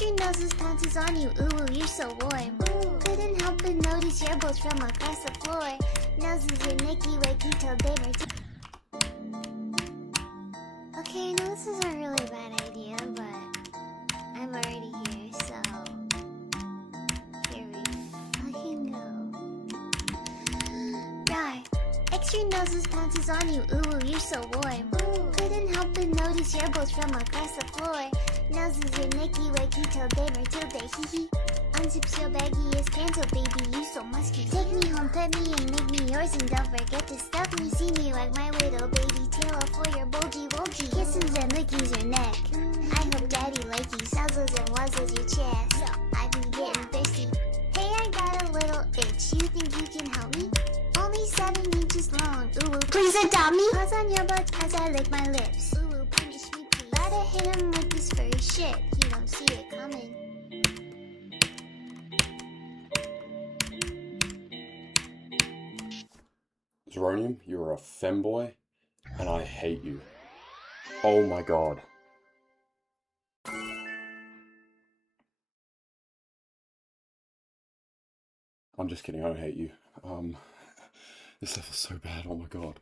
Extra noses pounces on you, ooh, you're so warm. Couldn't help but notice your bolts from across the floor. Noses are Nicky Wakey till Damer. Okay, I know this is a really bad idea, but I'm already here, so here we fucking go. Rawr. Extra noses pounces on you, ooh, you're so warm. Couldn't help but notice your bolts from across the floor. Noses are Nicky Wakey till Damer till day, hee hee. Unzips your baggiest pants, oh baby, you so musky. Take me home, pet me, and make me yours, and don't forget to stuff me. See me like my little baby tail for your bulgy wulgy. Kisses and lickies your neck. I hope daddy likey nuzzles and wuzzles your chest. I've been getting thirsty. Hey, I got a little itch. You think you can help me? Only 7 inches long. Ooh, please adopt me. Paws on your butt as I lick my lips. Ooh, punish me, please. Gotta hit him with this furry shit. He don't see it coming. Zeronium, you're a femboy, and I hate you. Oh my god. I'm just kidding, I don't hate you. This level's so bad, oh my god.